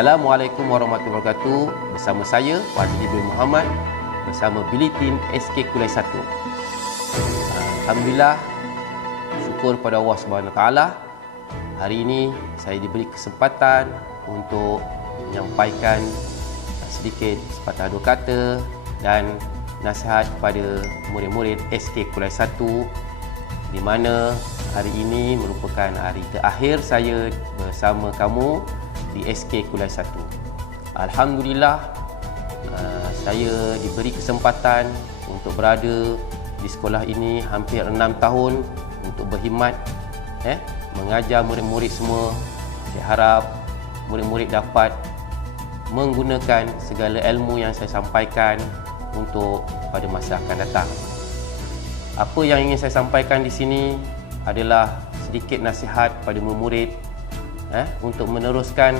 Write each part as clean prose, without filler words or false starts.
Assalamualaikum warahmatullahi wabarakatuh. Bersama saya Fazli bin Muhammad bersama Bulletin SK Kulai 1. Alhamdulillah, syukur pada Allah Subhanahu Wa Taala. Hari ini saya diberi kesempatan untuk menyampaikan sedikit sepatah dua kata dan nasihat kepada murid-murid SK Kulai 1, di mana hari ini merupakan hari terakhir saya bersama kamu di SK Kulai 1. Alhamdulillah, saya diberi kesempatan untuk berada di sekolah ini hampir 6 tahun untuk berkhidmat, mengajar murid-murid semua. Saya harap murid-murid dapat menggunakan segala ilmu yang saya sampaikan untuk pada masa akan datang. Apa yang ingin saya sampaikan di sini adalah sedikit nasihat pada murid untuk meneruskan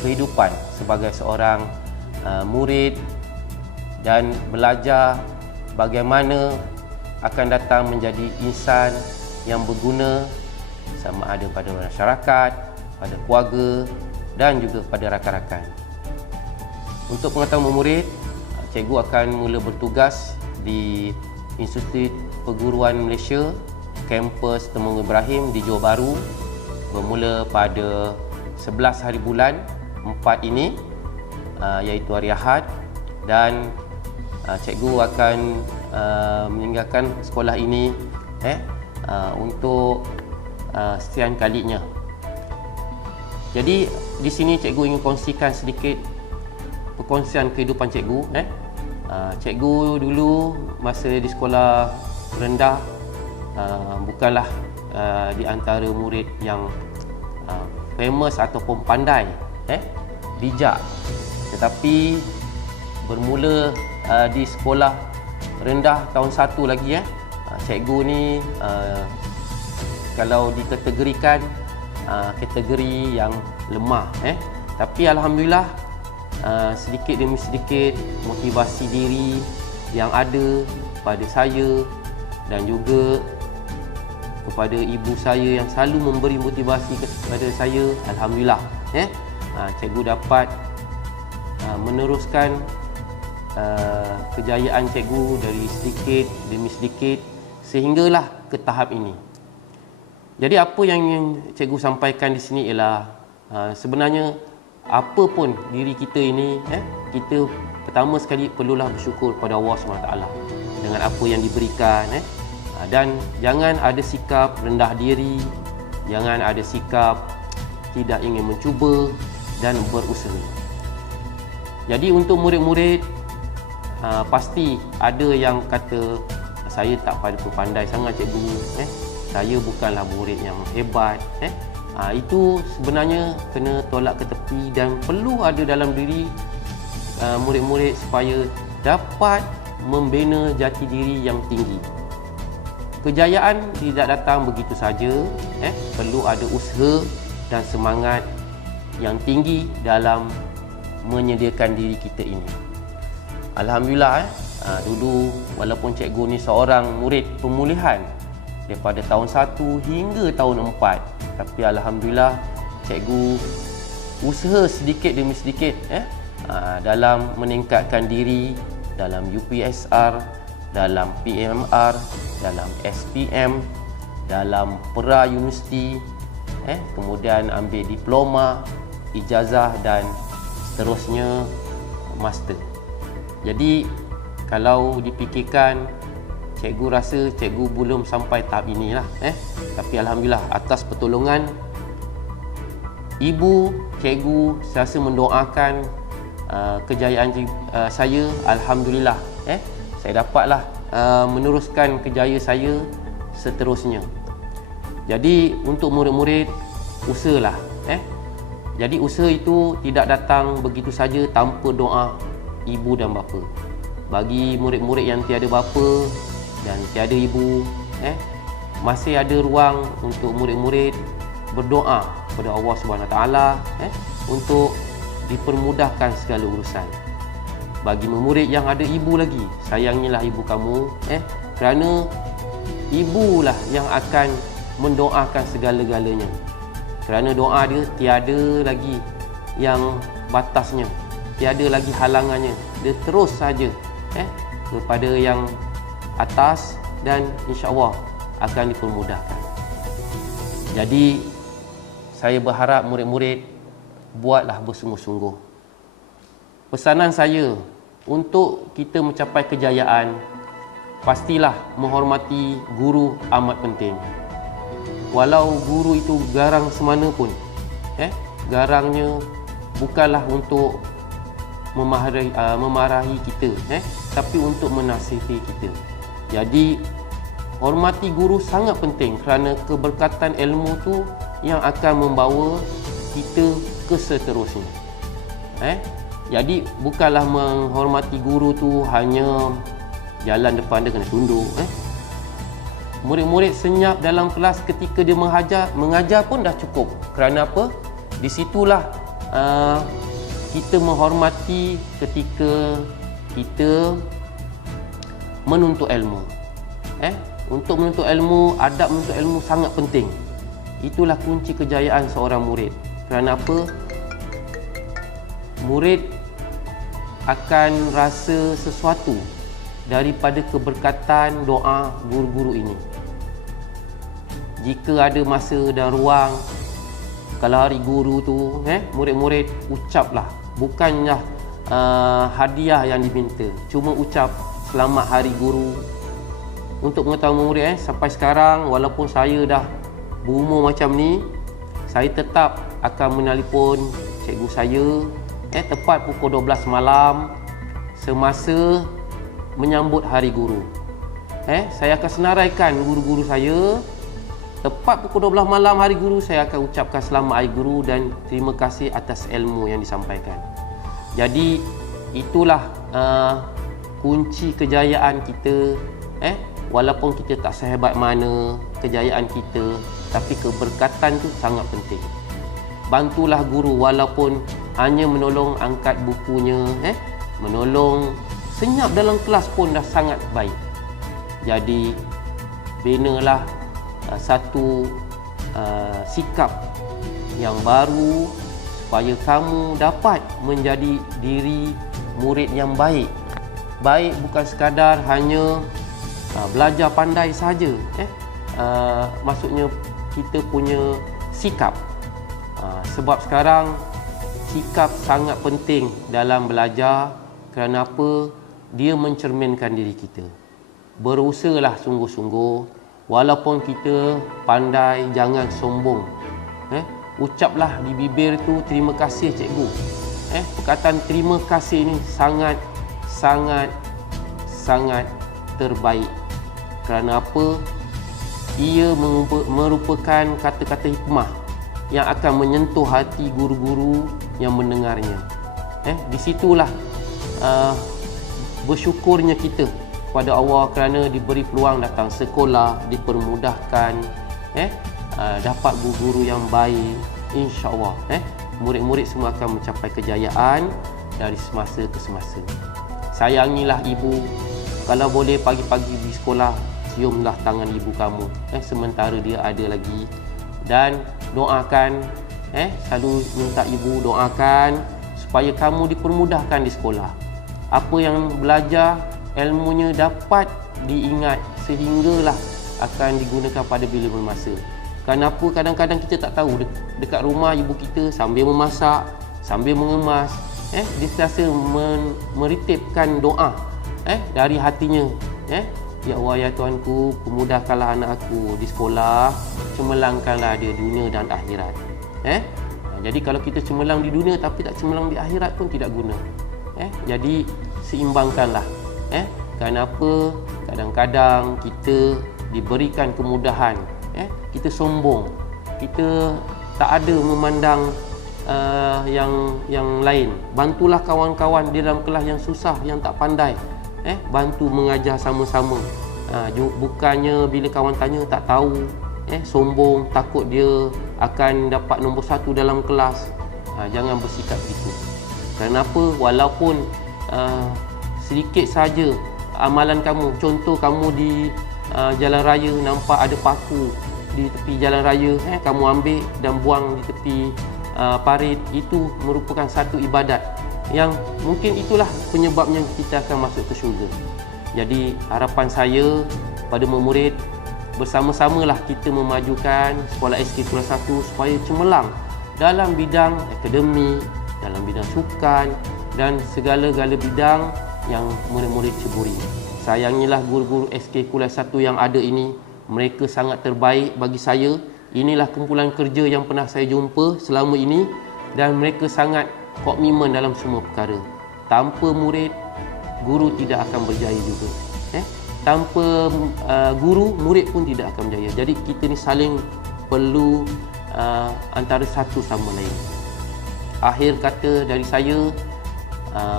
kehidupan sebagai seorang murid dan belajar bagaimana akan datang menjadi insan yang berguna sama ada pada masyarakat, pada keluarga dan juga pada rakan-rakan. Untuk pengetahuan murid, cikgu akan mula bertugas di Institut Perguruan Malaysia, kampus Temanggung Ibrahim di Johor Bahru, bermula pada 11 hari bulan 4 ini, iaitu hari Ahad, dan cikgu akan meninggalkan sekolah ini untuk sekian kalinya. Jadi di sini cikgu ingin kongsikan sedikit perkongsian kehidupan cikgu. Cikgu dulu masa di sekolah rendah bukanlah di antara murid yang famous ataupun pandai, bijak, tetapi bermula di sekolah rendah tahun 1 lagi, cikgu ni kalau dikategorikan kategori yang lemah, tapi alhamdulillah sedikit demi sedikit motivasi diri yang ada pada saya dan juga kepada ibu saya yang selalu memberi motivasi kepada saya, alhamdulillah, cikgu dapat meneruskan kejayaan cikgu dari sedikit demi sedikit sehinggalah ke tahap ini. Jadi apa yang ingin cikgu sampaikan di sini ialah sebenarnya apa pun diri kita ini, kita pertama sekali perlulah bersyukur pada Allah SWT dengan apa yang diberikan, dan jangan ada sikap rendah diri, jangan ada sikap tidak ingin mencuba dan berusaha. Jadi untuk murid-murid, pasti ada yang kata saya tak pandai sangat cikgu, saya bukanlah murid yang hebat. Itu sebenarnya kena tolak ke tepi dan perlu ada dalam diri murid-murid supaya dapat membina jati diri yang tinggi. Kejayaan tidak datang begitu saja, perlu ada usaha dan semangat yang tinggi dalam menyediakan diri kita ini. Alhamdulillah, dulu walaupun cikgu ni seorang murid pemulihan daripada tahun 1 hingga tahun 4, tapi alhamdulillah cikgu usaha sedikit demi sedikit dalam meningkatkan diri dalam UPSR, dalam PMR, dalam SPM, dalam Pera Universiti, kemudian ambil diploma, ijazah dan seterusnya master. Jadi kalau dipikirkan, cikgu rasa cikgu belum sampai tahap inilah, tapi alhamdulillah atas pertolongan ibu cikgu, saya rasa mendoakan kejayaan saya, alhamdulillah, saya dapatlah meneruskan kejayaan saya seterusnya. Jadi untuk murid-murid, usahalah, jadi usaha itu tidak datang begitu saja tanpa doa ibu dan bapa. Bagi murid-murid yang tiada bapa dan tiada ibu, masih ada ruang untuk murid-murid berdoa kepada Allah Subhanahu Wa Taala untuk dipermudahkan segala urusan. Bagi murid yang ada ibu lagi, sayangilah ibu kamu, kerana ibulah yang akan mendoakan segala-galanya. Kerana doa dia tiada lagi yang batasnya, tiada lagi halangannya. Dia terus saja kepada yang atas dan insya-Allah akan dipermudahkan. Jadi saya berharap murid-murid buatlah bersungguh-sungguh. Pesanan saya untuk kita mencapai kejayaan, pastilah menghormati guru amat penting. Walau guru itu garang semana pun, garangnya bukanlah untuk memarahi kita, tapi untuk menasihati kita. Jadi hormati guru sangat penting kerana keberkatan ilmu tu yang akan membawa kita ke seterusnya. Jadi bukanlah menghormati guru tu hanya jalan depan dia kena tunduk. Murid-murid senyap dalam kelas ketika dia mengajar pun dah cukup. Kerana apa? Di situlah kita menghormati ketika kita menuntut ilmu. Untuk menuntut ilmu, adab menuntut ilmu sangat penting. Itulah kunci kejayaan seorang murid. Kerana apa? Murid akan rasa sesuatu daripada keberkatan doa guru-guru ini. Jika ada masa dan ruang, kalau hari guru tu, murid-murid ucaplah. Bukanlah hadiah yang diminta, cuma ucap selamat hari guru. Untuk mengetahui murid, sampai sekarang walaupun saya dah berumur macam ni, saya tetap akan menelpon cikgu saya tepat pukul 12 malam semasa menyambut hari guru. Saya akan senaraikan guru-guru saya. Tepat pukul 12 malam hari guru, saya akan ucapkan selamat hari guru dan terima kasih atas ilmu yang disampaikan. Jadi itulah kunci kejayaan kita. Walaupun kita tak sehebat mana kejayaan kita, tapi keberkatan tu sangat penting. Bantulah guru walaupun hanya menolong angkat bukunya, menolong senyap dalam kelas pun dah sangat baik. Jadi binalah satu sikap yang baru supaya kamu dapat menjadi diri murid yang baik. Baik bukan sekadar hanya belajar pandai saja, maksudnya kita punya sikap. Sebab sekarang sikap sangat penting dalam belajar. Kerana apa? Dia mencerminkan diri kita. Berusahalah sungguh-sungguh. Walaupun kita pandai, jangan sombong. Ucaplah di bibir tu terima kasih cikgu. Perkataan terima kasih ni sangat terbaik. Kerana apa? Ia merupakan kata-kata hikmah yang akan menyentuh hati guru-guru yang mendengarnya. Di situlah bersyukurnya kita kepada Allah kerana diberi peluang datang sekolah, dipermudahkan, dapat guru-guru yang baik. InsyaAllah murid-murid semua akan mencapai kejayaan dari semasa ke semasa. Sayangilah ibu. Kalau boleh pagi-pagi di sekolah, ciumlah tangan ibu kamu sementara dia ada lagi. Dan doakan, selalu minta ibu doakan supaya kamu dipermudahkan di sekolah. Apa yang belajar, ilmunya dapat diingat sehinggalah akan digunakan pada bila bermasa. Kenapa kadang-kadang kita tak tahu dekat rumah ibu kita sambil memasak, sambil mengemas, dia sentiasa meritipkan doa dari hatinya. Ya Allah, ya Tuanku, pemudahkanlah anak aku di sekolah, cemerlangkanlah dia dunia dan akhirat. Jadi kalau kita cemerlang di dunia tapi tak cemerlang di akhirat pun tidak guna. Jadi seimbangkanlah. Kenapa kadang-kadang kita diberikan kemudahan, kita sombong, kita tak ada memandang yang lain. Bantulah kawan-kawan di dalam kelas yang susah, yang tak pandai. Bantu mengajar sama-sama. Bukannya bila kawan tanya tak tahu, sombong, takut dia akan dapat nombor 1 dalam kelas. Jangan bersikap begitu. Kenapa? Walaupun sedikit saja amalan kamu, contoh kamu di jalan raya nampak ada paku di tepi jalan raya, kamu ambil dan buang di tepi parit itu merupakan satu ibadat yang mungkin itulah penyebabnya kita akan masuk ke syurga. Jadi harapan saya pada murid, bersama-samalah kita memajukan sekolah SK Kuala 1 supaya cemerlang dalam bidang akademik, dalam bidang sukan dan segala-gala bidang yang murid-murid ceburi. Sayangnya lah guru-guru SK Kuala 1 yang ada ini, mereka sangat terbaik bagi saya. Inilah kumpulan kerja yang pernah saya jumpa selama ini dan mereka sangat komitmen dalam semua perkara. Tanpa murid, guru tidak akan berjaya juga. Tanpa guru, murid pun tidak akan berjaya. Jadi kita ni saling perlu antara satu sama lain. Akhir kata dari saya,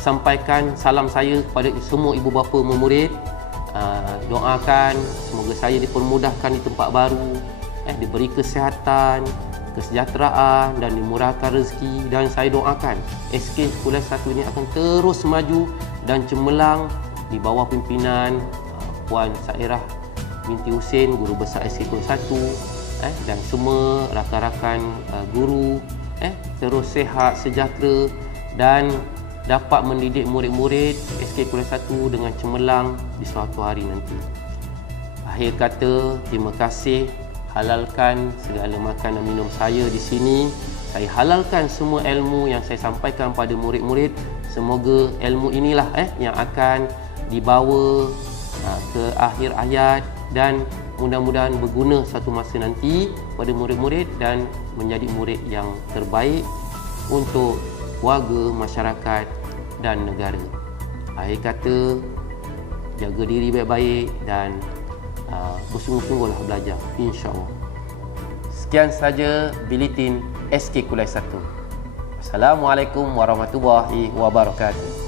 sampaikan salam saya kepada semua ibu bapa memurid. Doakan semoga saya dipermudahkan di tempat baru, diberi kesihatan, kesejahteraan dan dimurahkan rezeki, dan saya doakan SK Kuala 1 ini akan terus maju dan cemerlang di bawah pimpinan Puan Sairah binti Husin, guru besar SK Kuala 1, dan semua rakan-rakan guru terus sihat, sejahtera dan dapat mendidik murid-murid SK Kuala 1 dengan cemerlang di suatu hari nanti. Akhir kata, terima kasih. Halalkan segala makan dan minum saya di sini. Saya halalkan semua ilmu yang saya sampaikan pada murid-murid. Semoga ilmu inilah yang akan dibawa ke akhir hayat dan mudah-mudahan berguna satu masa nanti pada murid-murid dan menjadi murid yang terbaik untuk warga, masyarakat dan negara. Akhir kata, jaga diri baik-baik dan bersungguh-sungguhlah belajar, insya-Allah. Sekian saja Buletin SK Kuala 1. Assalamualaikum warahmatullahi wabarakatuh.